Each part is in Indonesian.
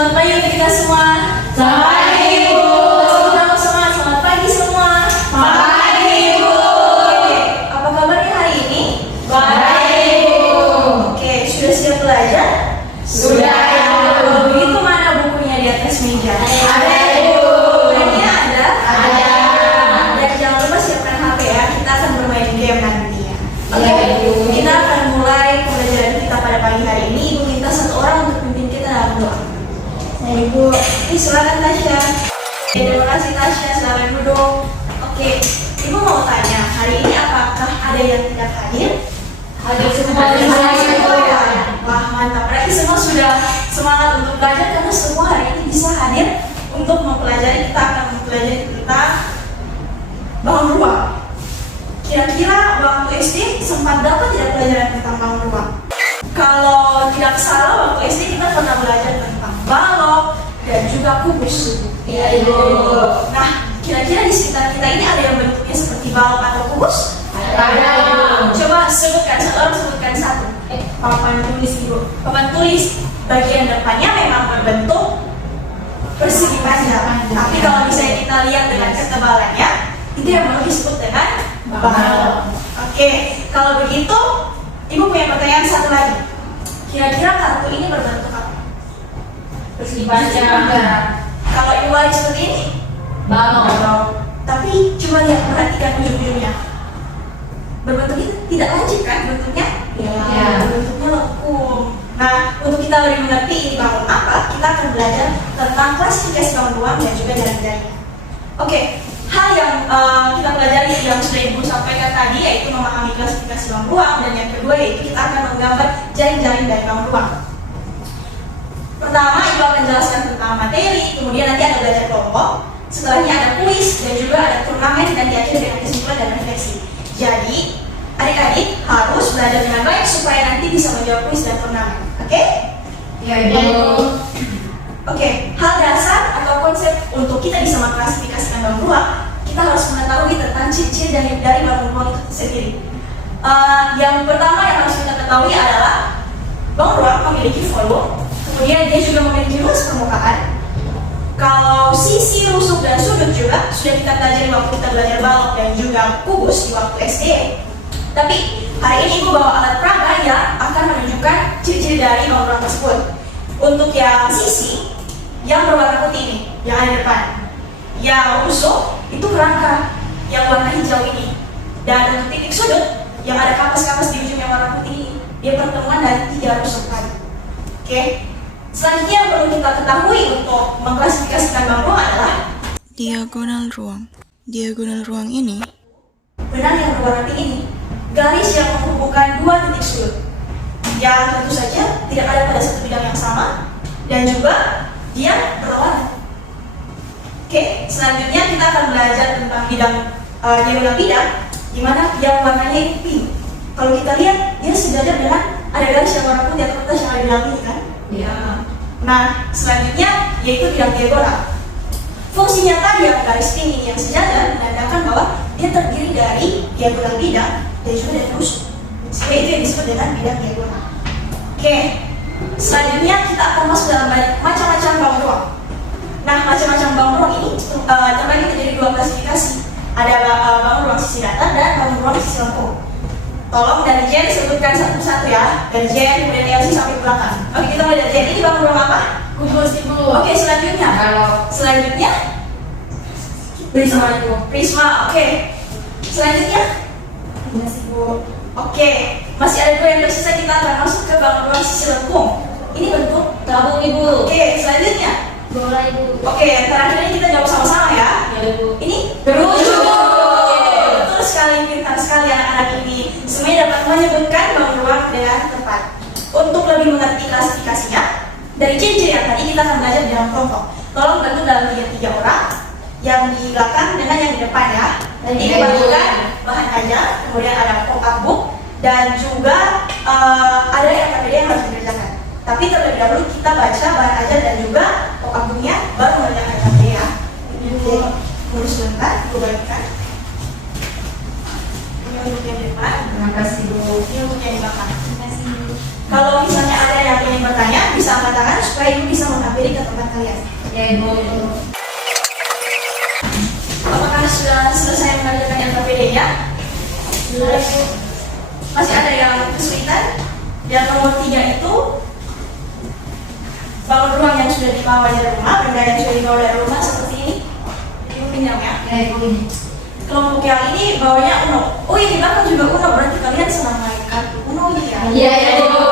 Selamat pagi untuk kita semua. Selamat pagi, Ibu. Selamat semua. Selamat pagi semua. Selamat pagi, Ibu. Oke, apa kabarnya hari ini? Baik, Ibu. Oke, sudah siap belajar? Sudah, Ibu. Kalau begitu mana bukunya di atas meja? Ada, Ibu. Bukunya ada? Ada. Dan jangan lupa siapkan HP ya. Kita akan bermain game nantinya. Oke, Iya, Ibu. kita akan mulai pembelajaran kita pada pagi hari ini. Ibu minta satu orang untuk pimpin kita dalam doa. Nah, Ibu, silakan Tasya. Oke, terima kasih Tasya, silakan duduk. Oke, Ibu mau tanya, hari ini apakah ada yang tidak hadir? Hadir semua. Wah, mantap. Berarti semua sudah semangat untuk belajar karena semua hari ini bisa hadir untuk mempelajari. Kita akan mempelajari tentang bangun ruang. Kira-kira waktu SD sempat dapat tidak pelajaran tentang bangun ruang? Kalau tidak salah, waktu SD kita pernah belajar tentang balok dan juga kubus. Iya, Ibu. Nah, kira-kira di sekitar kita ini ada yang bentuknya seperti balok atau kubus? Ada, Ibu. Coba sebutkan, satu orang sebutkan satu. Papan tulis, Ibu. Papan tulis bagian depannya memang berbentuk persegi panjang. Tapi kalau misalnya kita lihat dengan ketebalannya, itu yang baru disebut dengan balok. Oke, kalau begitu, Ibu punya pertanyaan satu lagi. Kira-kira kartu ini berbentuk apa? Persegi panjang. Kalau Ibu balik seperti ini, Balok. tapi coba lihat, perhatikan ujung-ujungnya. Berbentuknya tidak lancip kan bentuknya? Iya. Bentuknya lengkung. Nah, untuk kita lebih mengerti ini bangun apa, kita akan belajar tentang klasifikasi bangun ruang dan juga jaring-jaringnya. Oke, hal yang kita pelajari yang sudah Ibu sampaikan tadi yaitu memahami klasifikasi bangun ruang, dan yang kedua yaitu kita akan menggambar jaring-jaring dari bangun ruang. Pertama, Ibu akan jelaskan tentang materi, kemudian nanti ada belajar kelompok, setelahnya ada kuis dan juga ada turnamen, dan di akhir dengan kesimpulan dan refleksi. Jadi, adik-adik harus belajar dengan baik supaya nanti bisa menjawab kuis dan turnamen. Oke? Iya, Ibu. Oke, hal dasar atau konsep untuk kita bisa mengklasifikasikan bangun ruang, kita harus mengetahui tentang ciri-ciri dari bangun ruang itu sendiri. Yang pertama yang harus kita ketahui adalah bangun ruang memiliki volume, kemudian dia juga memiliki luas permukaan. Kalau sisi, rusuk, dan sudut juga sudah kita pelajari waktu kita belajar balok dan juga kubus di waktu SD. Tapi hari ini Ibu bawa alat peraga yang akan menunjukkan ciri-ciri dari bangun ruang tersebut. Untuk yang sisi, yang berwarna putih ini, yang ada di depan. Yang rusuk, itu kerangka yang warna hijau ini. Dan untuk titik sudut, yang ada kapas-kapas di ujung yang warna putih ini, dia pertemuan dari 3 rusuk tadi. Oke? Selanjutnya yang perlu kita ketahui untuk mengklasifikasikan bangun ruang adalah diagonal ruang. Diagonal ruang ini benang yang berwarna pink ini, garis yang menghubungkan 2 titik sudut yang tentu saja tidak ada pada satu bidang yang sama dan juga dia berlawanan. Oke, selanjutnya kita akan belajar tentang bidang diagonal bidang, di mana yang warnanya ini pink. Kalau kita lihat, dia sejajar dengan ada garis yang warna putih atau kertas yang ada di dalam ini kan? Iya. Nah, selanjutnya yaitu bidang diagonal. Fungsinya tadi yang garis pink ini yang sejajar menandakan bahwa dia terdiri dari diagonal bidang dan juga dari rusuk. Sehingga itu yang disebut dengan bidang diagonal. Oke, selanjutnya kita akan masuk dalam macam-macam bangun ruang. Nah, macam-macam bangun ruang ini terbagi menjadi 2 klasifikasi. Ada bangun ruang sisi datar dan bangun ruang sisi lengkung. Tolong dari Jen sebutkan satu-satu ya. Dari Jen, kemudian Elsie sampai ke belakang. Oke, kita mulai dari Jen. Ini bangun ruang apa? Kubus, Ibu. Oke, selanjutnya. Selanjutnya Prisma, Ibu. Prisma. Oke. Selanjutnya Ibu. Oke, masih ada 2 yang tersisa, kita akan masuk ke bangun ruang sisi lengkung. Ini bentuk Tabung, Ibu. Oke, selanjutnya. Bola, Ibu. Oke, yang terakhir ini kita jawab sama-sama ya. Ya, Ibu. Ini kerucut. Oke, betul sekali, pintar sekali anak-anak ini. Semuanya dapat menyebutkan bangun ruang dengan tepat. Untuk lebih mengerti klasifikasinya, dari ciri-ciri yang tadi kita akan belajar di dalam kelompok. Tolong bentuk dalam 3 orang, yang di belakang dengan yang di depan ya. Nanti dibagikan bahan aja, kemudian ada pop-up book, dan juga ada RKPD yang harus dikerjakan. Tapi terlebih dahulu kita baca bahan ajar dan juga pop-up booknya, baru mengerjakan RKPD ya. Oke, urus sebentar, gue bagikan. Ini untuk yang di depan. Terima kasih, Bu. Ini untuk yang di belakang. Terima kasih, Bu. Kalau misalnya ada yang ingin bertanya, bisa tanda tangan supaya ibu bisa menghampiri ke tempat kalian. Ya ibu. Apakah sudah selesai mengerjakan LKPD-nya? Sudah ibu. Masih ada yang kesulitan? Yang nomor 3 itu bangun ruang yang sudah dibawa dari rumah, benda yang sudah dibawa dari rumah seperti ini. Ibu pinjam ya. Ya ibu. Kelompok yang ini bawanya Uno. Oh iya, di belakang juga Uno, berarti kalian senang main kartu Uno gitu ya? Iya ibu.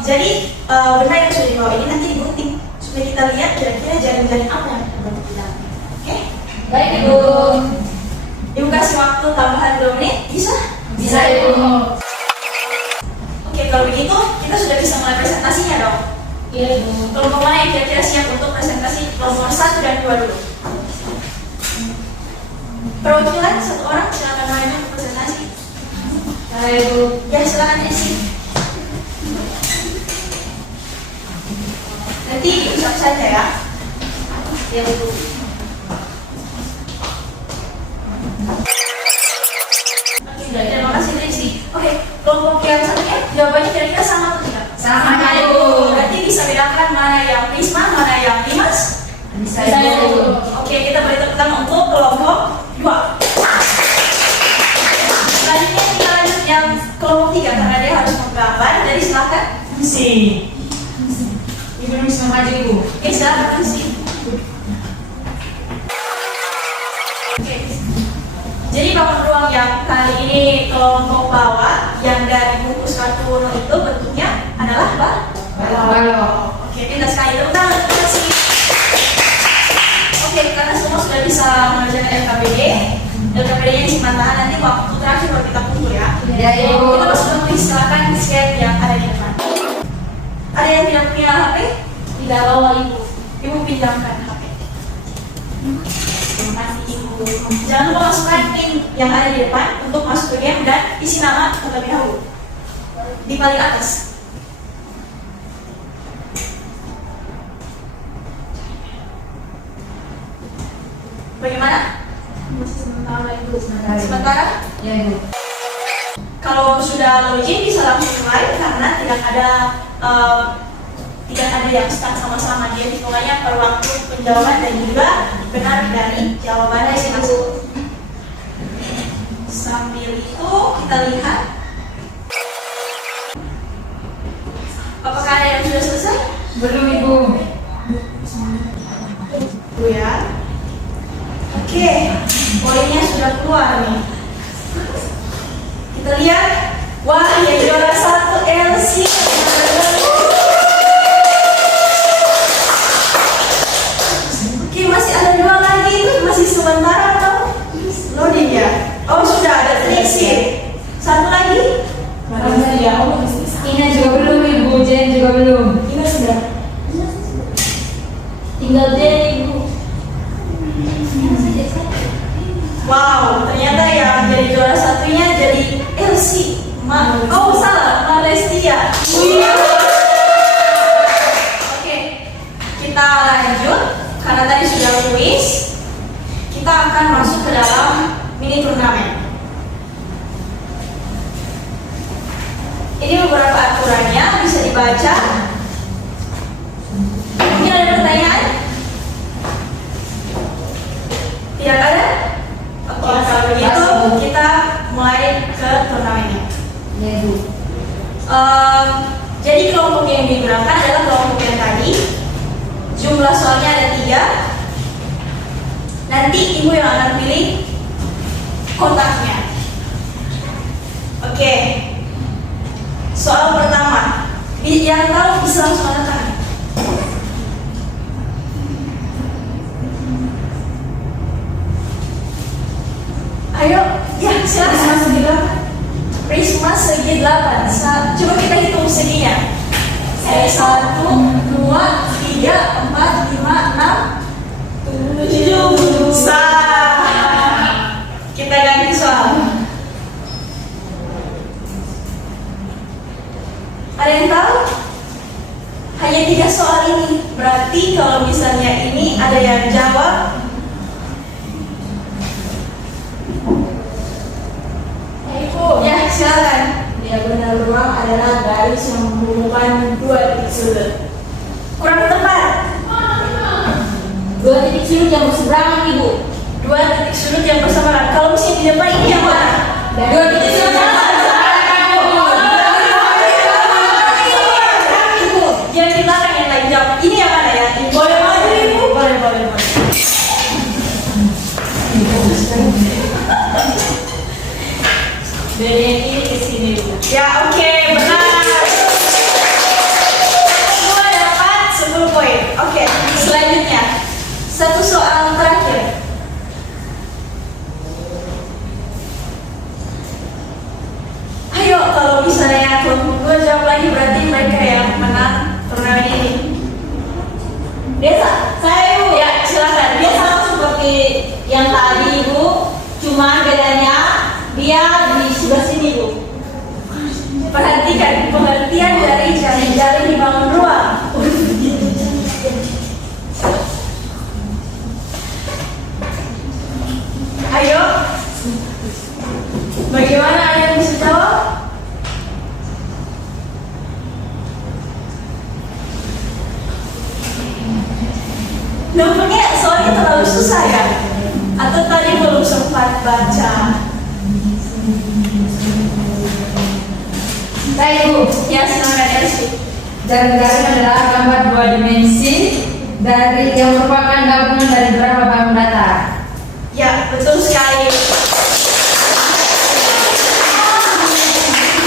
Jadi benda yang sudah dibawa ini nanti digunting supaya kita lihat kira-kira jaring-jaring apa yang terbentuk di dalam. Oke? Baik ibu. Ibu kasih waktu tambahan 2 menit, bisa? Bisa ibu. Oke, kalau begitu kita sudah bisa mulai presentasinya dong. Iya ibu. Kelompok mana yang kira-kira siap untuk presentasi kelompok 1 dan 2 dulu? Perwakilan 1 orang silakan maju untuk presentasi. Ya ibu. Ya silakan isi. Nanti diucap saja ya. Ya ibu. Oke, terima kasih Tracy. Oke, kelompok yang satunya jawabannya kira-kira sama atau tidak? Sama ibu. Berarti bisa bedakan mana yang Prisma, mana yang Dimas? Bisa ibu. Oke, kita beri tepuk tangan untuk kelompok 2. Selanjutnya kita lanjut yang kelompok 3 karena dia harus menggambar. Jadi silakan. Ibu bisa maju ibu. Oke, silakan sih. Oke. Jadi bangun ruang yang kali ini kelompok bawah yang dari bungkus kartu Uno itu bentuknya adalah apa? Balok. Oke, pindah sekali tepuk tangan. Terima kasih. Oke, karena semua sudah bisa mengerjakan LKPD-nya disimpan tahan, nanti waktu terakhir baru kita kumpul ya. Ya ibu. Kita masuk ke silakan share yang ada di depan. Ada yang tidak punya HP? Tidak bawa ibu. Ibu pinjamkan HP. Terima kasih ibu. Jangan lupa masukkan link yang ada di depan untuk masuk ke game dan isi nama terlebih dahulu di paling atas. Bagaimana? Sementara ibu. Sementara? Ya ibu. Kalau sudah login bisa langsung mulai karena tidak ada yang stuck sama-sama, dia hitungannya per waktu penjawaban dan juga benar dari jawabannya masing-masing. Sambil itu kita lihat apakah ada yang sudah selesai? Belum ibu. Bu ya. Oke, poinnya sudah keluar nih. Kita lihat, wah yang juara 1 Elsie. Oke, masih ada 2 lagi, itu masih sementara atau loading ya? Oh sudah ada Trixie. 1 lagi? Ina juga belum ibu, Jen juga belum. Ini sudah. Tinggal Jen ibu. Wow, ternyata yang jadi juara satunya jadi Elsie. Oh salah, Malaysia. Oke, kita lanjut karena tadi sudah kuis. Kita akan masuk ke dalam mini turnamen. Ini beberapa aturannya bisa dibaca. Mungkin ada pertanyaan? Tidak ada? Oke, kalau begitu kita mulai ke turnamennya. Ya ibu. Jadi kelompok yang digunakan adalah kelompok yang tadi. Jumlah soalnya ada 3. Nanti ibu yang akan pilih kotaknya. Oke. Soal pertama, yang tahu bisa langsung angkat tangan. Ayo, ya silakan. Prisma segi 8. Coba kita hitung seginya. 1, 2, 3, 4, 5, 6, 7. Kita ganti soal. Ada yang tahu? Hanya 3 soal ini. Berarti kalau misalnya ini ada yang jawab, ya silakan. Diagonal ruang adalah garis yang menghubungkan 2 titik sudut. Kurang tepat. 2 titik sudut yang berseberangan, Ibu. 2 titik sudut yang bersamaan. Kalau mesin di depan ini yang mana? 2 titik sudut yang berseberangan, Ibu. Yang di belakang yang lain jawab. Ini yang mana ya? Boleh maju Ibu? Boleh. Dari yang kiri ke sini, Ibu. Ya oke, benar. Semua dapat 10 poin. Oke, selanjutnya. Satu soal terakhir. Ayo, kalau misalnya kelompok 2 jawab lagi berarti mereka yang menang turnamen ini. Desa, Saya, Ibu. ya silakan. Dia sama seperti yang tadi, Ibu. Cuma bedanya dia di sebelah sini, Bu. Perhatikan pengertian dari jari-jari di bangun ruang. Ayo, bagaimana ada yang bisa jawab? Nampaknya soalnya terlalu susah ya? Atau tadi belum sempat baca? Saya, Ibu. Ya, silakan Elsie. Jaring-jaring adalah gambar 2 dimensi dari yang merupakan gabungan dari beberapa bahan datar. Ya, betul sekali.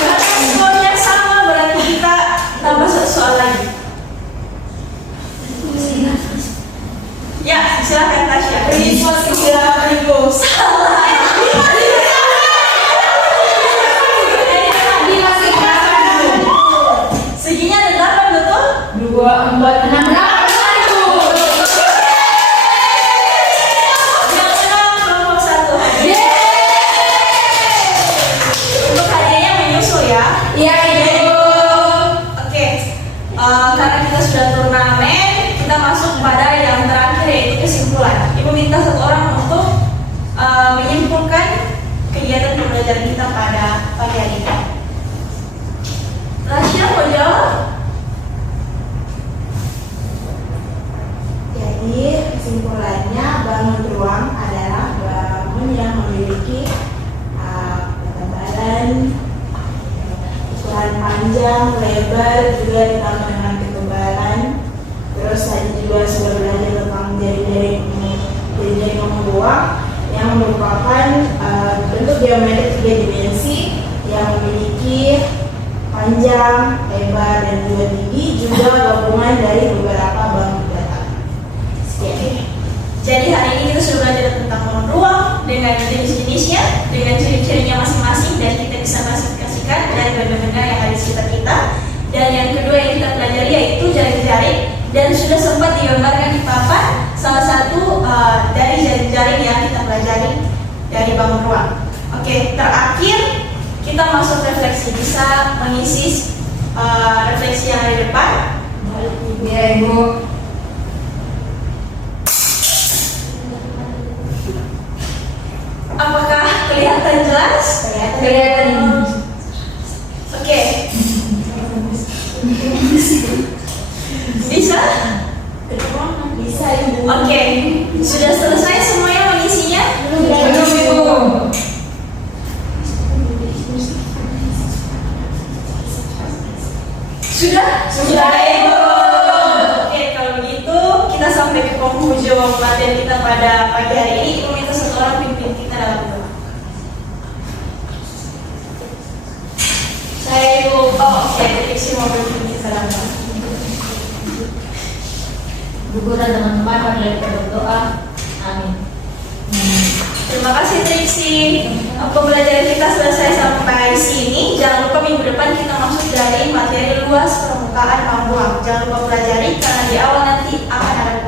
Karena skornya sama, berarti kita tambah 1 soal lagi. Ya, silakan Tasya. Salah. Seginya ada 8 betul? 2, 4, 6, 8, Ibu. Yang menang kelompok 1. Untuk hadiahnya menyusul ya. Iya, Ibu. Oke, karena kita sudah turnamen, kita masuk pada yang terakhir yaitu kesimpulan. Ibu minta 1 orang untuk menyimpulkan kegiatan pembelajaran kita pada pagi hari ini. Rasya mau jawab? Jadi kesimpulannya bangun ruang adalah bangun yang memiliki ketebalan, ukuran panjang, lebar, juga ditambah dengan ketebalan. Terus tadi juga sudah belajar tentang jari-jari bangun ruang yang merupakan bentuk geometri 3 dimensi yang memiliki panjang, lebar, dan juga tinggi, juga gabungan dari beberapa bangun datar. Sekian. Jadi hari ini kita sudah belajar tentang bangun ruang dengan jenis-jenisnya, dengan ciri-cirinya masing-masing, dan kita bisa klasifikasikan dari benda-benda yang ada di sekitar kita. Dan yang kedua yang kita pelajari yaitu jaring-jaring, dan sudah sempat digambarkan di papan salah satu dari jaring-jaring yang kita pelajari dari bangun ruang. Oke, terakhir kita masuk refleksi, bisa mengisi refleksi yang ada di depan. Iya, Ibu. Apakah kelihatan jelas? Kelihatan. Oke. Bisa? Bisa Ibu. Oke. Sudah selesai semuanya mengisinya? Belum, Ibu. Sudah? Sudah, Ibu. Oke, kalau begitu kita sampai ke penghujung materi kita pada pagi hari ini. Ibu minta 1 orang pimpin kita dalam doa. Saya Ibu. Oh, oke. Triksi mau pimpin kita dalam doa. Ibu dan teman-teman pada kita berdoa. Amin. Terima kasih Triksi. Pembelajaran kita selesai sampai sini. Jangan lupa minggu depan kita masuk dari materi luas permukaan bangun ruang. Jangan lupa pelajari karena di awal nanti akan ada